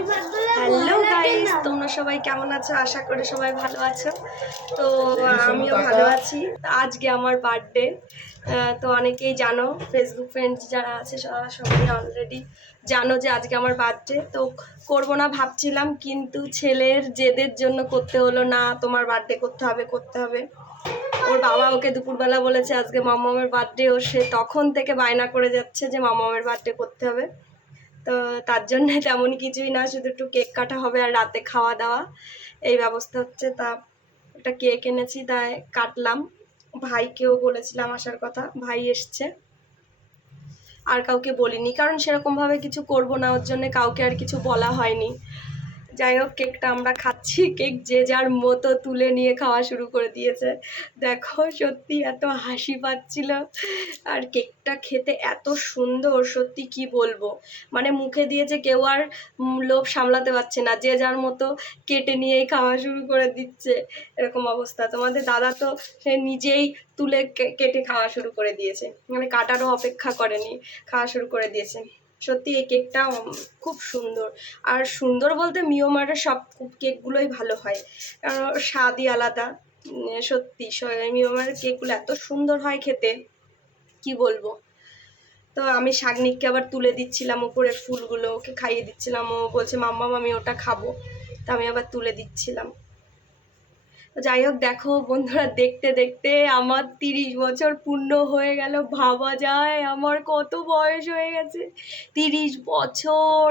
Hello guys, তোমরা সবাই কেমন আছো? আশা করি সবাই ভালো আছো। তো আমিও ভালো আছি। আজকে আমার বার্থডে। তো অনেকেই জানো, ফেসবুক ফ্রেন্ডস যারা আছে সবাই অলরেডি জানো যে আজকে আমার বার্থডে। তো করবো না ভাবছিলাম, কিন্তু ছেলের জেদের জন্য করতে হলো। না, তোমার বার্থডে করতে হবে করতে হবে। ওর বাবা ওকে দুপুরবেলা বলেছে আজকে মামামের বার্থডে, ও সে তখন থেকে বায়না করে যাচ্ছে যে মামামের বার্থডে করতে হবে। তো তার জন্য তেমন কিছুই না, শুধু একটু কেক কাটা হবে আর রাতে খাওয়া দাওয়া এই ব্যবস্থা হচ্ছে। তা একটা কেক এনেছি, তাই কাটলাম। ভাইকেও বলেছিলাম আসার কথা, ভাই এসছে। আর কাউকে বলিনি, কারণ সেরকমভাবে কিছু করব না, ওর জন্য কাউকে আর কিছু বলা হয়নি। যাই হোক, কেকটা আমরা খাচ্ছি। কেক যে যার মতো তুলে নিয়ে খাওয়া শুরু করে দিয়েছে। দেখো, সত্যি এত হাসি পাচ্ছিল। আর কেকটা খেতে এত সুন্দর, সত্যি কি বলবো। মানে মুখে দিয়েছে, কেউ আর লোভ সামলাতে পারছে না, যে যার মতো কেটে নিয়েই খাওয়া শুরু করে দিচ্ছে। এরকম অবস্থা। তোমাদের দাদা তো সে নিজেই তুলে কেটে খাওয়া শুরু করে দিয়েছে, মানে কাটারও অপেক্ষা করেনি, খাওয়া শুরু করে দিয়েছে। সত্যি এই কেকটা খুব সুন্দর। আর সুন্দর বলতে মিওমারের সব কেকগুলোই ভালো হয়, কারণ স্বাদই আলাদা। সত্যি মিওমারের কেকগুলো এত সুন্দর হয় খেতে, কি বলবো। তো আমি শাগনিককে আবার তুলে দিচ্ছিলাম উপরের ফুলগুলো, ওকে খাইয়ে দিচ্ছিলাম। ও বলছে মাম্মা আমি ওটা খাবো, তো আমি আবার তুলে দিচ্ছিলাম। যাই হোক, দেখো বন্ধুরা, দেখতে দেখতে আমার 30 বছর পূর্ণ হয়ে গেল। ভাবা যায় আমার কত বয়স হয়ে গেছে, 30 বছর।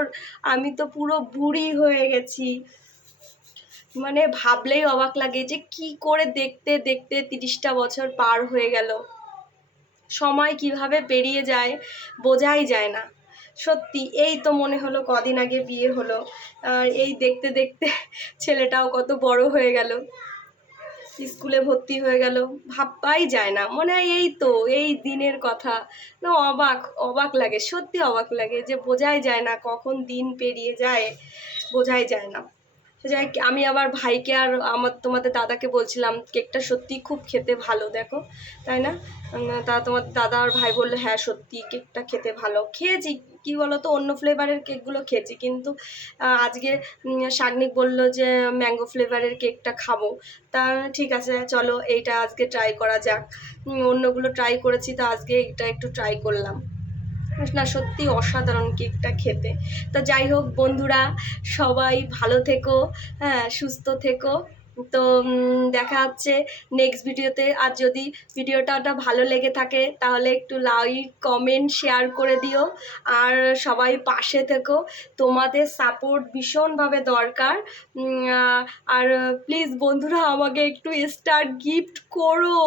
আমি তো পুরো বুড়ি হয়ে গেছি। মানে ভাবলেই অবাক লাগে যে কি করে দেখতে দেখতে 30টা বছর পার হয়ে গেল। সময় কিভাবে পেরিয়ে যায় বোঝাই যায় না। সত্যি এই তো মনে হলো কদিন আগে বিয়ে হলো, আর এই দেখতে দেখতে ছেলেটাও কত বড় হয়ে গেল, স্কুলে ভর্তি হয়ে গেল। ভাবতেই যায় না, মনে হয় এই তো এই দিনের কথা। না, অবাক অবাক লাগে, সত্যি অবাক লাগে যে বোঝাই যায় না কখন দিন পেরিয়ে যায়, বোঝাই যায় না। যাই, আমি আবার ভাইকে আর তোমাদের দাদাকে বলছিলাম কেকটা সত্যি খুব খেতে ভালো, দেখো, তাই না? তা তোমার দাদা আর ভাই বললো হ্যাঁ সত্যি কেকটা খেতে ভালো। খেয়েছি, কি বলতো, অন্য ফ্লেভারের কেকগুলো খেয়েছি, কিন্তু আজকে শাগনিক বললো যে ম্যাঙ্গো ফ্লেভারের কেকটা খাবো। তা ঠিক আছে, চলো এইটা আজকে ট্রাই করা যাক। অন্যগুলো ট্রাই করেছি, তো আজকে এটা একটু ট্রাই করলাম। না, সত্যি অসাধারণ কেকটা খেতে। তো যাই হোক বন্ধুরা, সবাই ভালো থেকো, হ্যাঁ, সুস্থ থেকো। তো দেখা হচ্ছে নেক্সট ভিডিওতে। আর যদি ভিডিওটা ভালো লেগে থাকে তাহলে একটু লাইক কমেন্ট শেয়ার করে দিও, আর সবাই পাশে থেকো। তোমাদের সাপোর্ট ভীষণভাবে দরকার। আর প্লিজ বন্ধুরা, আমাকে একটু স্টার গিফট করো।